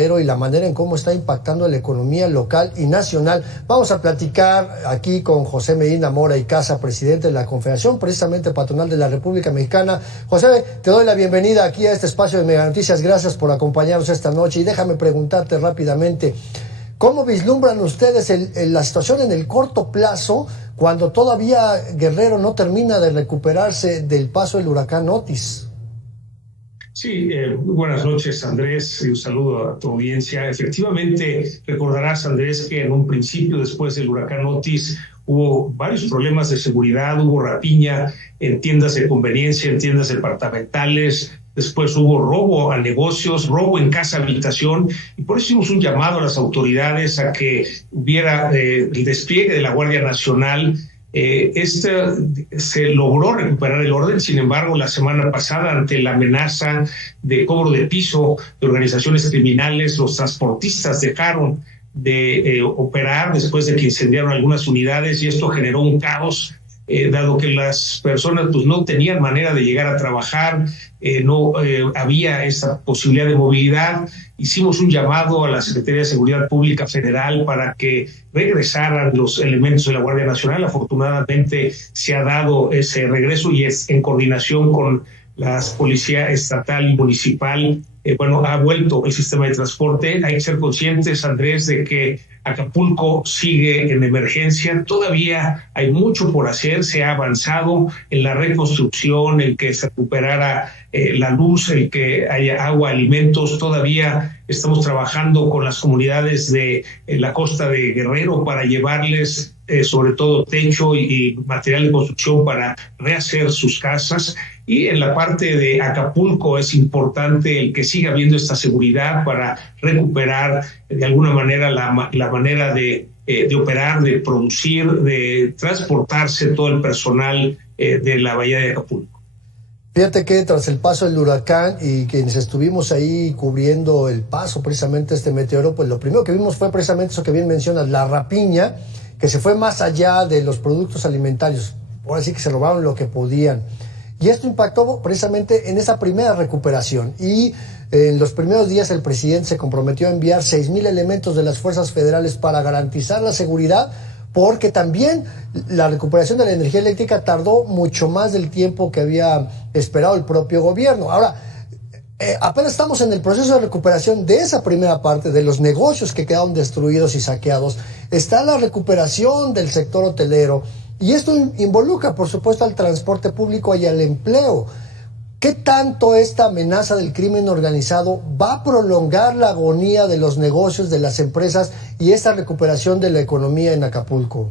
y la manera en cómo está impactando la economía local y nacional. Vamos a platicar aquí con José Medina Mora y Casa, presidente de la Confederación precisamente Patronal de la República Mexicana. José, te doy la bienvenida aquí a este espacio de Mega Noticias. Gracias por acompañarnos esta noche y déjame preguntarte rápidamente, ¿cómo vislumbran ustedes la situación en el corto plazo cuando todavía Guerrero no termina de recuperarse del paso del huracán Otis? Sí, muy buenas noches, Andrés, y un saludo a tu audiencia. Efectivamente, recordarás, Andrés, que en un principio, después del huracán Otis, hubo varios problemas de seguridad, hubo rapiña en tiendas de conveniencia, en tiendas departamentales, después hubo robo a negocios, robo en casa habitación, y por eso hicimos un llamado a las autoridades a que hubiera el despliegue de la Guardia Nacional. Se logró recuperar el orden. Sin embargo, la semana pasada, ante la amenaza de cobro de piso de organizaciones criminales, los transportistas dejaron de operar después de que incendiaron algunas unidades, y esto generó un caos, dado que las personas pues no tenían manera de llegar a trabajar, no había esa posibilidad de movilidad. Hicimos un llamado a la Secretaría de Seguridad Pública Federal para que regresaran los elementos de la Guardia Nacional. Afortunadamente se ha dado ese regreso y es en coordinación con la Policía Estatal y Municipal. Ha vuelto el sistema de transporte. Hay que ser conscientes, Andrés, de que Acapulco sigue en emergencia. Todavía hay mucho por hacer. Se ha avanzado en la reconstrucción, en que se recuperara la luz, el que haya agua, alimentos. Todavía estamos trabajando con las comunidades de la costa de Guerrero para llevarles sobre todo techo y material de construcción para rehacer sus casas. Y en la parte de Acapulco es importante el que siga habiendo esta seguridad para recuperar de alguna manera la manera de operar, de producir, de transportarse todo el personal de la bahía de Acapulco. Fíjate que tras el paso del huracán y quienes estuvimos ahí cubriendo el paso precisamente este meteoro, pues lo primero que vimos fue precisamente eso que bien mencionas, la rapiña, que se fue más allá de los productos alimentarios. Ahora sí que se robaron lo que podían. Y esto impactó precisamente en esa primera recuperación. Y en los primeros días el presidente se comprometió a enviar 6,000 elementos de las fuerzas federales para garantizar la seguridad, porque también la recuperación de la energía eléctrica tardó mucho más del tiempo que había esperado el propio gobierno. Ahora, apenas estamos en el proceso de recuperación de esa primera parte, de los negocios que quedaron destruidos y saqueados. Está la recuperación del sector hotelero, y esto involucra, por supuesto, al transporte público y al empleo. ¿Qué tanto esta amenaza del crimen organizado va a prolongar la agonía de los negocios, de las empresas y esta recuperación de la economía en Acapulco?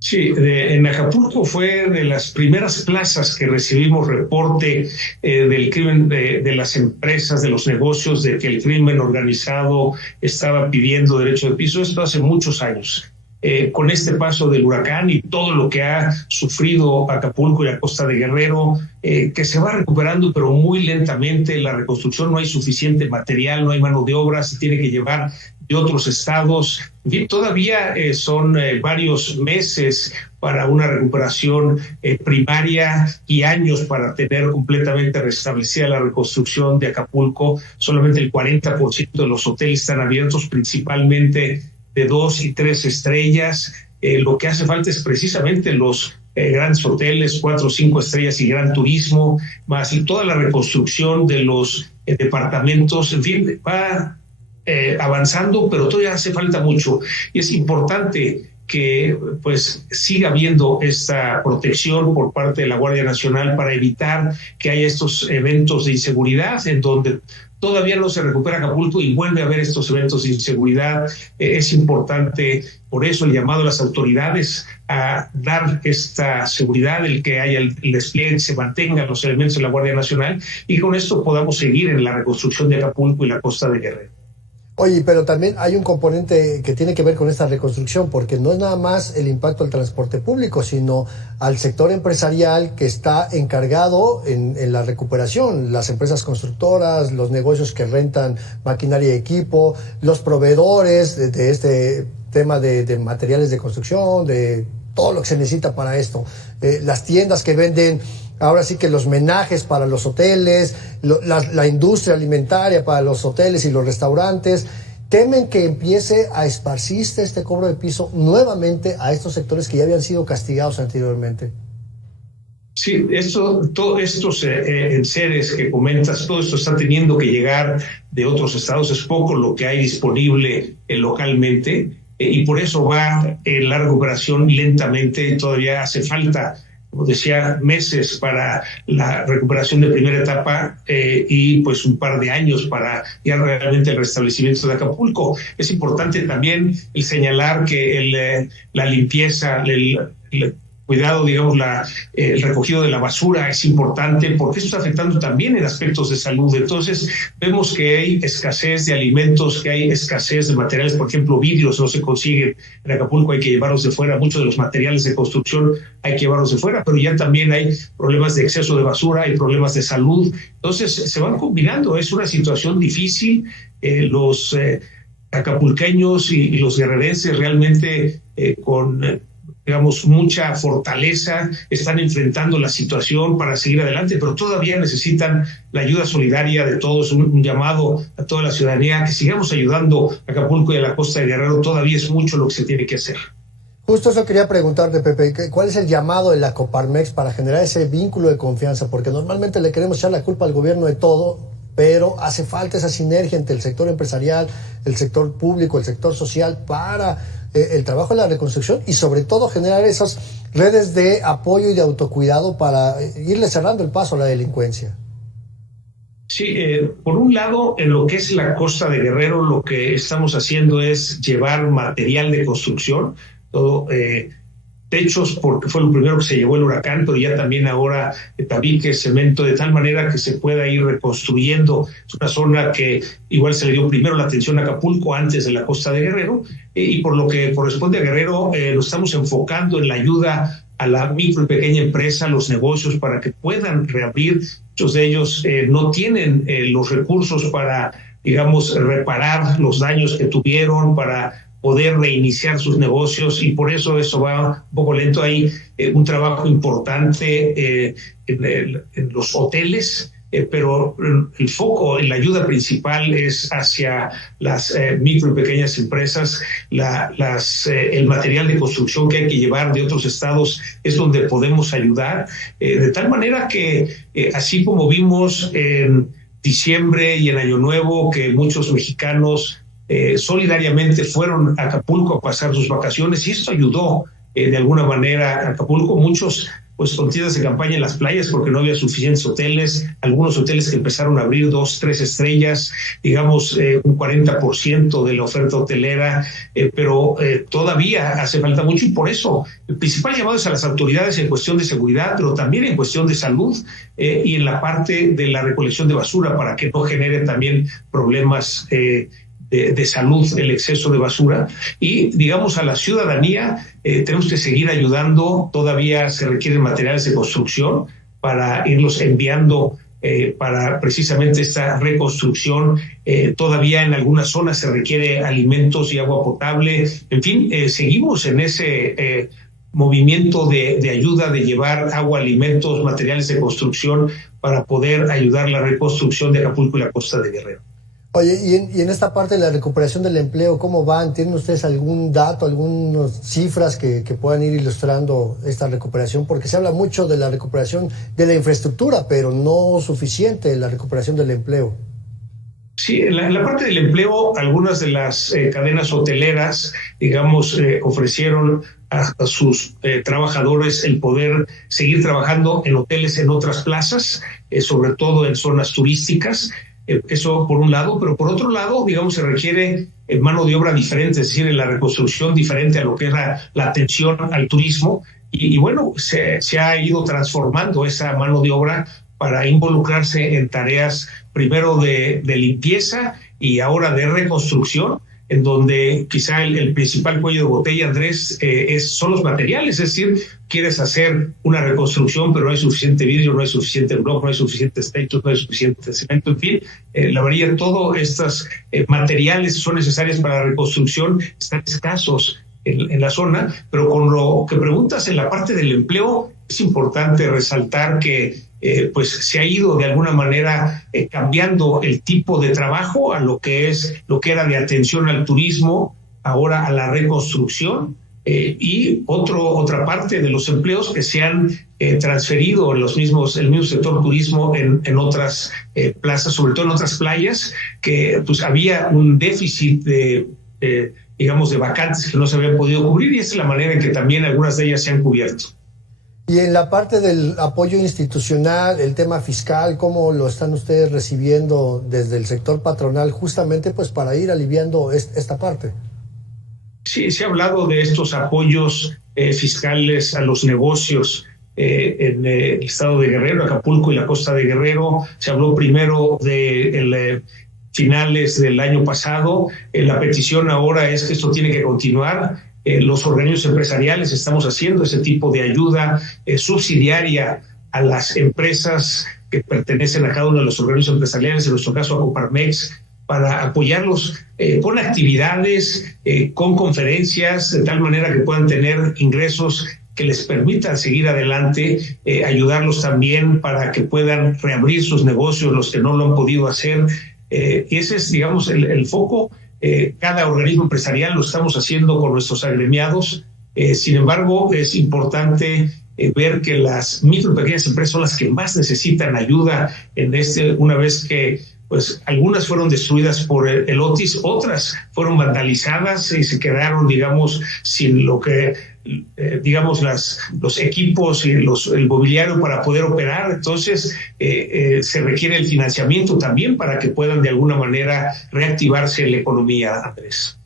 Sí, en Acapulco fue de las primeras plazas que recibimos reporte del crimen de las empresas, de los negocios, de que el crimen organizado estaba pidiendo derecho de piso. Esto hace muchos años. Con este paso del huracán y todo lo que ha sufrido Acapulco y la costa de Guerrero, que se va recuperando pero muy lentamente. La reconstrucción, no hay suficiente material, no hay mano de obra, se tiene que llevar de otros estados. Bien, todavía son varios meses para una recuperación primaria y años para tener completamente restablecida la reconstrucción de Acapulco. Solamente el 40% de los hoteles están abiertos, principalmente de 2 y 3 estrellas. Lo que hace falta es precisamente los grandes hoteles, 4 o 5 estrellas y gran turismo, más y toda la reconstrucción de los departamentos. En fin, va avanzando, pero todavía hace falta mucho. Y es importante que pues siga habiendo esta protección por parte de la Guardia Nacional para evitar que haya estos eventos de inseguridad en donde todavía no se recupera Acapulco y vuelve a haber estos eventos de inseguridad. Es importante, por eso, el llamado a las autoridades a dar esta seguridad, el que haya el despliegue, se mantengan los elementos de la Guardia Nacional y con esto podamos seguir en la reconstrucción de Acapulco y la costa de Guerrero. Oye, pero también hay un componente que tiene que ver con esta reconstrucción, porque no es nada más el impacto al transporte público, sino al sector empresarial que está encargado en la recuperación, las empresas constructoras, los negocios que rentan maquinaria y equipo, los proveedores de este tema de materiales de construcción, de todo lo que se necesita para esto, las tiendas que venden ahora sí que los menajes para los hoteles, la industria alimentaria para los hoteles y los restaurantes. ¿Temen que empiece a esparcirse este cobro de piso nuevamente a estos sectores que ya habían sido castigados anteriormente? Sí, todos estos enseres que comentas, todo esto está teniendo que llegar de otros estados. Es poco lo que hay disponible localmente y por eso va la recuperación lentamente. Todavía hace falta, como decía, meses para la recuperación de primera etapa y pues un par de años para ya realmente el restablecimiento de Acapulco. Es importante también el señalar que la limpieza, el cuidado, digamos, el recogido de la basura es importante porque eso está afectando también en aspectos de salud. Entonces, vemos que hay escasez de alimentos, que hay escasez de materiales, por ejemplo, vidrios no se consiguen en Acapulco, hay que llevarlos de fuera, muchos de los materiales de construcción hay que llevarlos de fuera, pero ya también hay problemas de exceso de basura, hay problemas de salud. Entonces, se van combinando, es una situación difícil. Los acapulqueños y los guerrerenses realmente con digamos, mucha fortaleza, están enfrentando la situación para seguir adelante, pero todavía necesitan la ayuda solidaria de todos, un llamado a toda la ciudadanía, que sigamos ayudando a Acapulco y a la costa de Guerrero. Todavía es mucho lo que se tiene que hacer. Justo eso quería preguntarte, Pepe, ¿cuál es el llamado de la Coparmex para generar ese vínculo de confianza? Porque normalmente le queremos echar la culpa al gobierno de todo, pero hace falta esa sinergia entre el sector empresarial, el sector público, el sector social para el trabajo de la reconstrucción y sobre todo generar esas redes de apoyo y de autocuidado para irle cerrando el paso a la delincuencia. Sí, por un lado, en lo que es la costa de Guerrero, lo que estamos haciendo es llevar material de construcción, todo techos, porque fue lo primero que se llevó el huracán, pero ya también ahora tabique, cemento, de tal manera que se pueda ir reconstruyendo. Es una zona que igual se le dio primero la atención a Acapulco antes de la costa de Guerrero, y por lo que corresponde a Guerrero, lo estamos enfocando en la ayuda a la micro y pequeña empresa, los negocios, para que puedan reabrir. Muchos de ellos no tienen los recursos para, digamos, reparar los daños que tuvieron, para poder reiniciar sus negocios, y por eso va un poco lento. Hay un trabajo importante en los hoteles, pero el foco, la ayuda principal es hacia las micro y pequeñas empresas. El material de construcción que hay que llevar de otros estados es donde podemos ayudar, de tal manera que así como vimos en diciembre y en Año Nuevo que muchos mexicanos solidariamente fueron a Acapulco a pasar sus vacaciones, y esto ayudó de alguna manera a Acapulco. Muchos pues con tiendas de campaña en las playas porque no había suficientes hoteles, algunos hoteles que empezaron a abrir 2, 3 estrellas, digamos un 40% de la oferta hotelera, pero todavía hace falta mucho, y por eso el principal llamado es a las autoridades en cuestión de seguridad, pero también en cuestión de salud y en la parte de la recolección de basura, para que no genere también problemas de salud el exceso de basura. Y digamos a la ciudadanía tenemos que seguir ayudando. Todavía se requieren materiales de construcción para irlos enviando para precisamente esta reconstrucción. Todavía en algunas zonas se requiere alimentos y agua potable. En fin, seguimos en ese movimiento de ayuda, de llevar agua, alimentos, materiales de construcción para poder ayudar a la reconstrucción de Acapulco y la costa de Guerrero. Oye, y en esta parte de la recuperación del empleo, ¿cómo van? ¿Tienen ustedes algún dato, algunas cifras que puedan ir ilustrando esta recuperación? Porque se habla mucho de la recuperación de la infraestructura, pero no suficiente la recuperación del empleo. Sí, en la parte del empleo, algunas de las cadenas hoteleras, digamos, ofrecieron a sus trabajadores el poder seguir trabajando en hoteles en otras plazas, sobre todo en zonas turísticas. Eso por un lado, pero por otro lado, digamos, se requiere mano de obra diferente, es decir, en la reconstrucción diferente a lo que era la atención al turismo. Y bueno, se ha ido transformando esa mano de obra para involucrarse en tareas primero de limpieza y ahora de reconstrucción, en donde quizá el principal cuello de botella, Andrés, son los materiales. Es decir, quieres hacer una reconstrucción, pero no hay suficiente vidrio, no hay suficiente bloque, no hay suficientes techos, no hay suficiente cemento, en fin, la mayoría de todos estos materiales son necesarios para la reconstrucción, están escasos en la zona. Pero con lo que preguntas en la parte del empleo, es importante resaltar que pues se ha ido de alguna manera cambiando el tipo de trabajo a lo que era de atención al turismo, ahora a la reconstrucción, y otra parte de los empleos que se han transferido en el mismo sector turismo en otras plazas, sobre todo en otras playas, que pues había un déficit digamos de vacantes que no se habían podido cubrir, y esa es la manera en que también algunas de ellas se han cubierto. Y en la parte del apoyo institucional, el tema fiscal, ¿cómo lo están ustedes recibiendo desde el sector patronal justamente pues para ir aliviando esta parte? Sí, se ha hablado de estos apoyos fiscales a los negocios en el estado de Guerrero, Acapulco y la costa de Guerrero. Se habló primero de finales del año pasado. La petición ahora es que esto tiene que continuar. Los organismos empresariales estamos haciendo ese tipo de ayuda subsidiaria a las empresas que pertenecen a cada uno de los organismos empresariales, en nuestro caso a Coparmex, para apoyarlos con actividades, con conferencias, de tal manera que puedan tener ingresos que les permitan seguir adelante, ayudarlos también para que puedan reabrir sus negocios, los que no lo han podido hacer. Y ese es, digamos, el foco. Cada organismo empresarial lo estamos haciendo con nuestros agremiados. Sin embargo, es importante ver que las micro y pequeñas empresas son las que más necesitan ayuda una vez que pues algunas fueron destruidas por el Otis, otras fueron vandalizadas y se quedaron, digamos, sin lo que, digamos, los equipos y el mobiliario para poder operar. Entonces, se requiere el financiamiento también para que puedan de alguna manera reactivarse la economía, Andrés.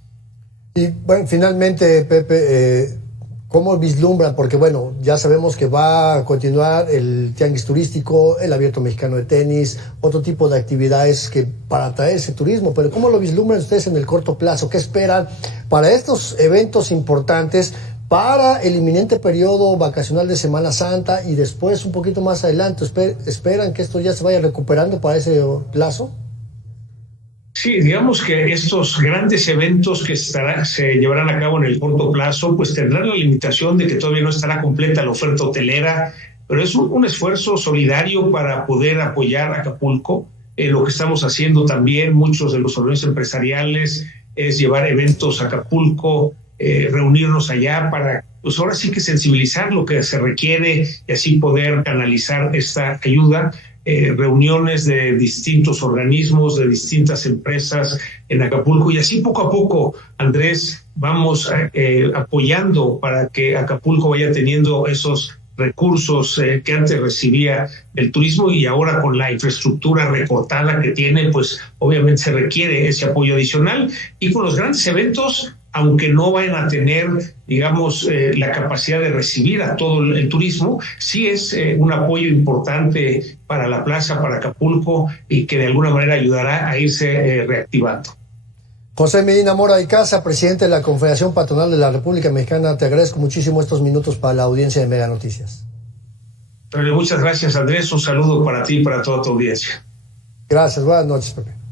Y bueno, finalmente, Pepe, ¿cómo vislumbran? Porque bueno, ya sabemos que va a continuar el tianguis turístico, el abierto mexicano de tenis, otro tipo de actividades que para atraer ese turismo, pero ¿cómo lo vislumbran ustedes en el corto plazo? ¿Qué esperan para estos eventos importantes, para el inminente periodo vacacional de Semana Santa y después un poquito más adelante? ¿Esperan que esto ya se vaya recuperando para ese plazo? Sí, digamos que estos grandes eventos que se llevarán a cabo en el corto plazo, pues tendrán la limitación de que todavía no estará completa la oferta hotelera, pero es un esfuerzo solidario para poder apoyar a Acapulco. Lo que estamos haciendo también, muchos de los organismos empresariales, es llevar eventos a Acapulco, reunirnos allá para, pues ahora sí que sensibilizar lo que se requiere y así poder canalizar esta ayuda. Reuniones de distintos organismos, de distintas empresas en Acapulco, y así poco a poco, Andrés, vamos apoyando para que Acapulco vaya teniendo esos recursos que antes recibía el turismo, y ahora con la infraestructura recortada que tiene, pues obviamente se requiere ese apoyo adicional. Y con los grandes eventos, aunque no vayan a tener, digamos, la capacidad de recibir a todo el turismo, sí es un apoyo importante para la plaza, para Acapulco, y que de alguna manera ayudará a irse reactivando. José Medina Mora y Casa, presidente de la Confederación Patronal de la República Mexicana, te agradezco muchísimo estos minutos para la audiencia de Mega Noticias. Muchas gracias, Andrés. Un saludo para ti y para toda tu audiencia. Gracias, buenas noches, Pepe.